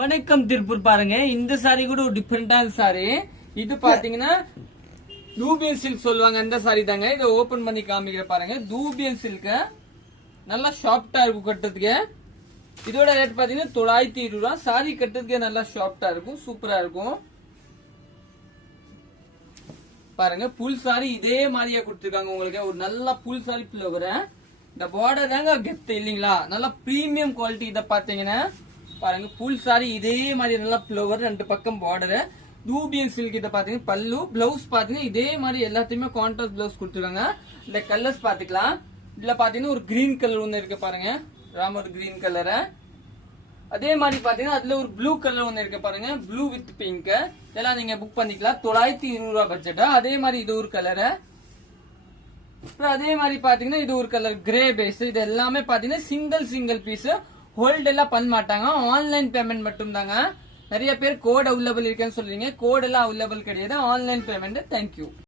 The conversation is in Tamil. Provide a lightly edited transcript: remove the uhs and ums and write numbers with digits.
வணக்கம் திருப்பூர் பாருங்க. இந்த சாரி கூட ஒரு டிஃபரெண்டான சாரி. இது பாத்தீங்கன்னா தூபியன் சில்க் சொல்லுவாங்க, அந்த சாரி தாங்க. இதை ஓபன் பண்ணி காமிக்கிற பாருங்க. தூபியன் சில்க் நல்லா சாஃப்டா இருக்கும் கட்டுறதுக்கு. இதோட ரேட் பாத்தீங்கன்னா 920 ரூபா. சாரி கட்டுறதுக்கு நல்லா சாஃப்டா இருக்கும், சூப்பரா இருக்கும். பாருங்க புல் சாரி இதே மாதிரியா கொடுத்துருக்காங்க உங்களுக்கு. ஒரு நல்ல புல் சாரி பிளவர். இந்த பார்டர் தாங்க கெத்து இல்லீங்களா, நல்லா பிரீமியம் குவாலிட்டி. இதை பாத்தீங்கன்னா பாருங்க புல் சாரி இதே மாதிரி நல்லா பிளவர், ரெண்டு பக்கம் பார்டர். Dupion silk. இதை பாத்தீங்கன்னா பல்லு, பிளவுஸ் பாத்தீங்கன்னா இதே மாதிரி எல்லாத்தையுமே கான்ட்ராஸ்ட் பிளவுஸ் கொடுத்துருக்காங்க. இந்த கலர்ஸ் பாத்துக்கலாம். இதுல பாத்தீங்கன்னா ஒரு கிரீன் கலர் ஒண்ணு இருக்கு பாருங்க, ராமர் கிரீன் கலர். அதே மாதிரி பாத்தீங்கன்னா அதுல ஒரு ப்ளூ கலர் ஒண்ணு இருக்கு பாருங்க, ப்ளூ வித் பிங்க். இதெல்லாம் நீங்க புக் பண்ணிக்கலாம். 920 ரூபா பட்ஜெட். அதே மாதிரி இது ஒரு கலர். அதே மாதிரி பாத்தீங்கன்னா இது ஒரு கலர் கிரே பேஸ். இது எல்லாமே பாத்தீங்கன்னா சிங்கிள் பீஸ். ஹோல்ட் எல்லாம் பண்ண மாட்டாங்க, ஆன்லைன் பேமெண்ட் மட்டும் தாங்க. நிறைய பேர் கோட் அவைலபிள் இருக்குன்னு சொல்றீங்க, கோட் எல்லாம் அவைலபிள் கிடையாது, ஆன்லைன் பேமெண்ட். தேங்க்யூ.